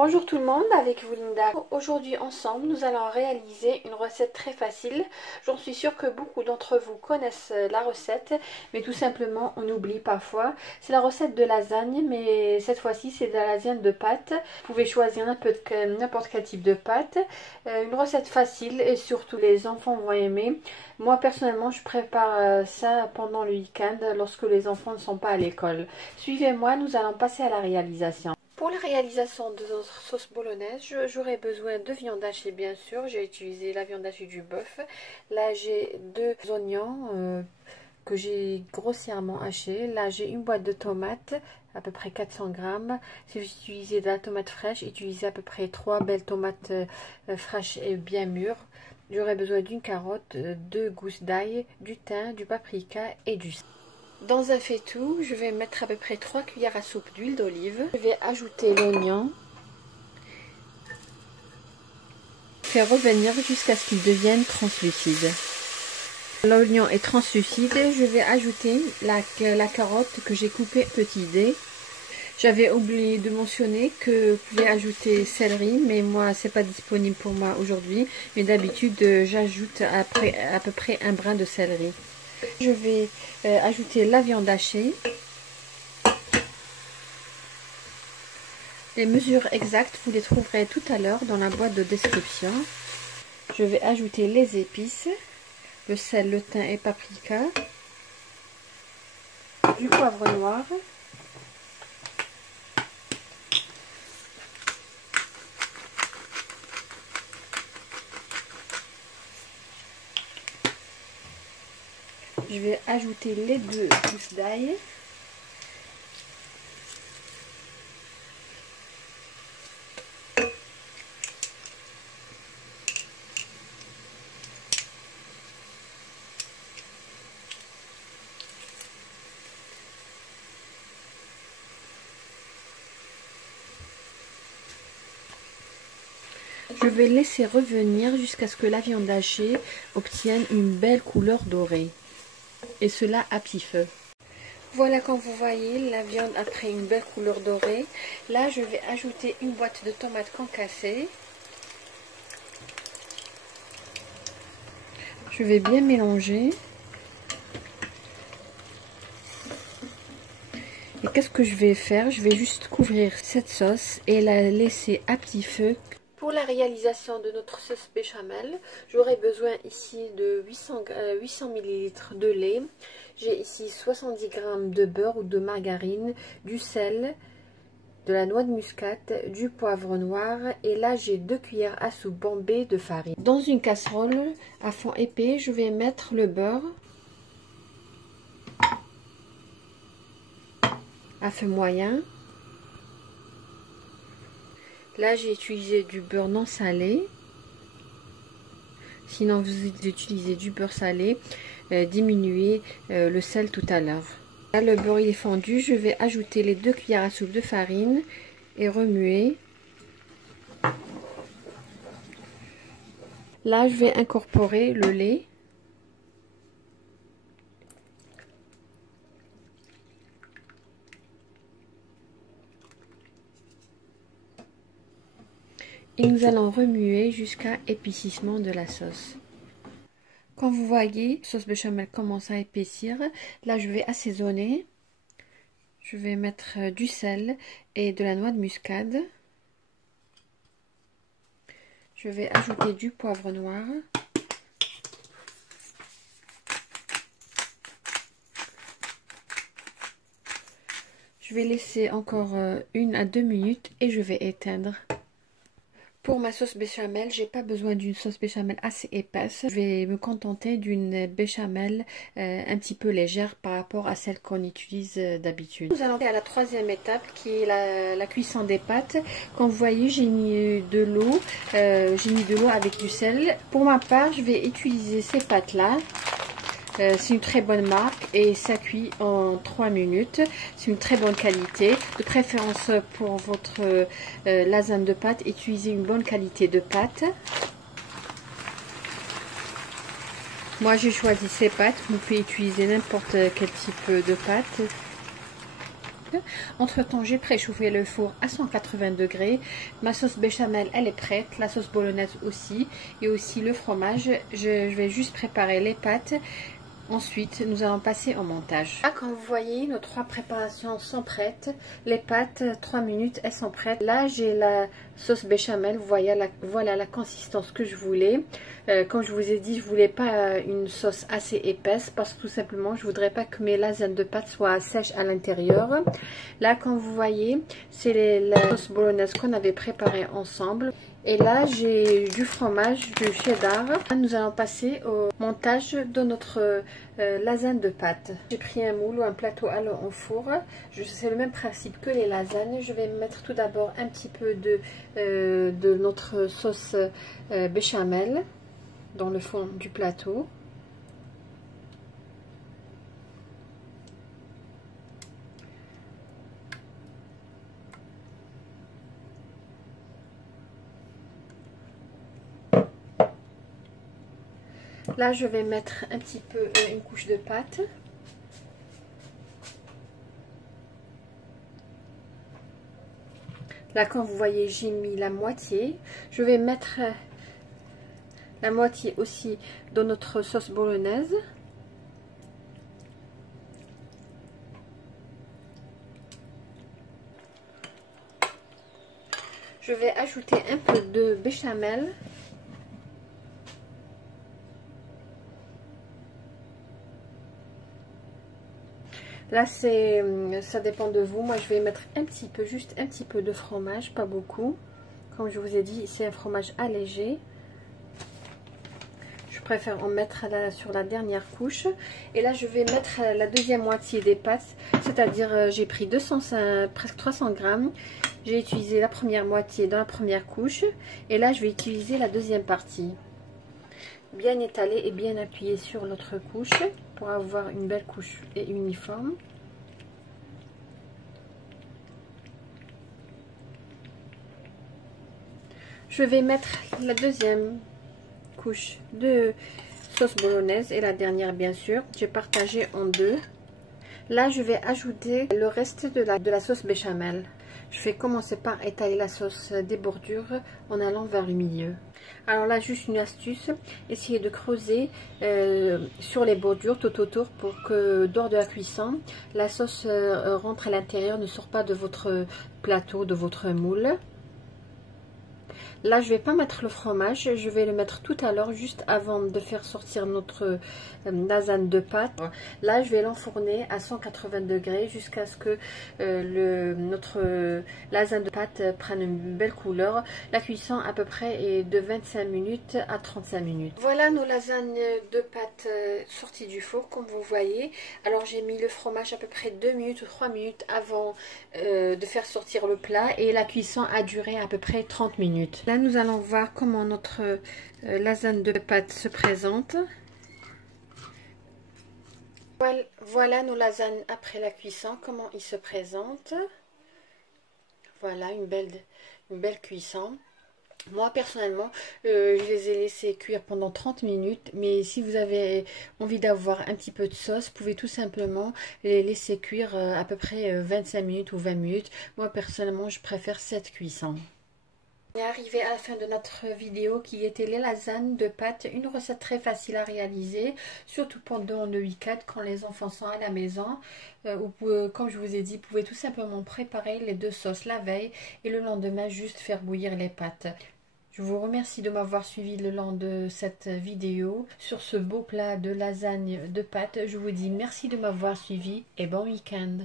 Bonjour tout le monde, avec vous Linda. Aujourd'hui ensemble nous allons réaliser une recette très facile. J'en suis sûre que beaucoup d'entre vous connaissent la recette, mais tout simplement on oublie parfois. C'est la recette de lasagne, mais cette fois-ci c'est de la lasagne de pâtes. Vous pouvez choisir n'importe quel type de pâtes. Une recette facile et surtout les enfants vont aimer. Moi personnellement je prépare ça pendant le week-end lorsque les enfants ne sont pas à l'école. Suivez-moi, nous allons passer à la réalisation. Pour la réalisation de notre sauce bolognaise, j'aurai besoin de viande hachée bien sûr. J'ai utilisé la viande hachée du bœuf. Là j'ai 2 oignons que j'ai grossièrement hachés. Là j'ai une boîte de tomates, à peu près 400 grammes. Si vous utilisez de la tomate fraîche, utilisez à peu près 3 belles tomates fraîches et bien mûres. J'aurai besoin d'une carotte, 2 gousses d'ail, du thym, du paprika et du sel. Dans un faitout, je vais mettre à peu près 3 cuillères à soupe d'huile d'olive. Je vais ajouter l'oignon. Faire revenir jusqu'à ce qu'il devienne translucide. L'oignon est translucide. Je vais ajouter la carotte que j'ai coupée petits dés. J'avais oublié de mentionner que vous pouvez ajouter céleri, mais moi c'est pas disponible pour moi aujourd'hui. Mais d'habitude j'ajoute à peu près un brin de céleri. Je vais ajouter la viande hachée. Les mesures exactes, vous les trouverez tout à l'heure dans la boîte de description. Je vais ajouter les épices, le sel, le thym et paprika, du poivre noir, je vais ajouter les 2 gousses d'ail. Je vais laisser revenir jusqu'à ce que la viande hachée obtienne une belle couleur dorée. Et cela à petit feu. Voilà, comme vous voyez, la viande a pris une belle couleur dorée. Là, je vais ajouter une boîte de tomates concassées. Je vais bien mélanger. Et qu'est-ce que je vais faire? Je vais juste couvrir cette sauce et la laisser à petit feu. Pour la réalisation de notre sauce béchamel, j'aurai besoin ici de 800 ml de lait. J'ai ici 70 g de beurre ou de margarine, du sel, de la noix de muscade, du poivre noir et là j'ai 2 cuillères à soupe bombées de farine. Dans une casserole à fond épais, je vais mettre le beurre à feu moyen. Là, j'ai utilisé du beurre non salé. Sinon, vous utilisez du beurre salé. Diminuez le sel tout à l'heure. Là, le beurre il est fondu. Je vais ajouter les 2 cuillères à soupe de farine et remuer. Là, je vais incorporer le lait. Et nous allons remuer jusqu'à épaississement de la sauce. Comme vous voyez, la sauce béchamel commence à épaissir. Là, je vais assaisonner. Je vais mettre du sel et de la noix de muscade. Je vais ajouter du poivre noir. Je vais laisser encore 1 à 2 minutes et je vais éteindre. Pour ma sauce béchamel, j'ai pas besoin d'une sauce béchamel assez épaisse. Je vais me contenter d'une béchamel un petit peu légère par rapport à celle qu'on utilise d'habitude. Nous allons passer à la 3e étape qui est la cuisson des pâtes. Comme vous voyez, j'ai mis de l'eau. Avec du sel. Pour ma part, je vais utiliser ces pâtes-là. C'est une très bonne marque et ça cuit en 3 minutes. C'est une très bonne qualité. De préférence pour votre lasagne de pâtes, utilisez une bonne qualité de pâtes. Moi j'ai choisi ces pâtes. Vous pouvez utiliser n'importe quel type de pâtes. Entre temps, j'ai préchauffé le four à 180 degrés. Ma sauce béchamel, elle est prête. La sauce bolognaise aussi. Et aussi le fromage. Je vais juste préparer les pâtes. Ensuite, nous allons passer au montage. Là, comme vous voyez, nos 3 préparations sont prêtes. Les pâtes, 3 minutes, elles sont prêtes. Là, j'ai la sauce béchamel. Vous voyez, voilà la consistance que je voulais. Comme je vous ai dit, je voulais pas une sauce assez épaisse parce que tout simplement, je voudrais pas que mes lasagnes de pâtes soient sèches à l'intérieur. Là, comme vous voyez, c'est la sauce bolognaise qu'on avait préparée ensemble. Et là, j'ai du fromage, du cheddar. Nous allons passer au montage de notre lasagne de pâtes. J'ai pris un moule ou un plateau à l'eau en four. C'est le même principe que les lasagnes. Je vais mettre tout d'abord un petit peu de notre sauce béchamel dans le fond du plateau. Là, je vais mettre un petit peu une couche de pâte. Là, comme vous voyez, j'ai mis la moitié. Je vais mettre la moitié aussi dans notre sauce bolognaise. Je vais ajouter un peu de béchamel. Là, ça dépend de vous. Moi, je vais mettre un petit peu, juste un petit peu de fromage, pas beaucoup. Comme je vous ai dit, c'est un fromage allégé. Je préfère en mettre sur la dernière couche. Et là, je vais mettre la deuxième moitié des pâtes. C'est-à-dire, j'ai pris presque 300 grammes. J'ai utilisé la première moitié dans la première couche. Et là, je vais utiliser la deuxième partie. Bien étalé et bien appuyé sur l'autre couche pour avoir une belle couche et uniforme. Je vais mettre la deuxième couche de sauce bolognaise et la dernière bien sûr. J'ai partagé en deux. Là, je vais ajouter le reste de la sauce béchamel. Je vais commencer par étaler la sauce des bordures en allant vers le milieu. Alors là, juste une astuce, essayez de creuser sur les bordures tout autour pour que lors de la cuisson, la sauce rentre à l'intérieur, ne sort pas de votre plateau, de votre moule. Là, je vais pas mettre le fromage, je vais le mettre tout à l'heure, juste avant de faire sortir notre lasagne de pâtes. Là, je vais l'enfourner à 180 degrés jusqu'à ce que notre lasagne de pâtes prenne une belle couleur. La cuisson à peu près est de 25 minutes à 35 minutes. Voilà nos lasagnes de pâtes sorties du four, comme vous voyez. Alors, j'ai mis le fromage à peu près 2 minutes ou 3 minutes avant de faire sortir le plat et la cuisson a duré à peu près 30 minutes. Là, nous allons voir comment notre lasagne de pâtes se présente. Voilà nos lasagnes après la cuisson, comment ils se présentent. Voilà, une belle cuisson. Moi, personnellement, je les ai laissés cuire pendant 30 minutes. Mais si vous avez envie d'avoir un petit peu de sauce, vous pouvez tout simplement les laisser cuire à peu près 25 minutes ou 20 minutes. Moi, personnellement, je préfère cette cuisson. On est arrivé à la fin de notre vidéo qui était les lasagnes de pâtes, une recette très facile à réaliser, surtout pendant le week-end quand les enfants sont à la maison. Comme je vous ai dit, vous pouvez tout simplement préparer les deux sauces la veille et le lendemain juste faire bouillir les pâtes. Je vous remercie de m'avoir suivi le long de cette vidéo sur ce beau plat de lasagne de pâtes. Je vous dis merci de m'avoir suivi et bon week-end.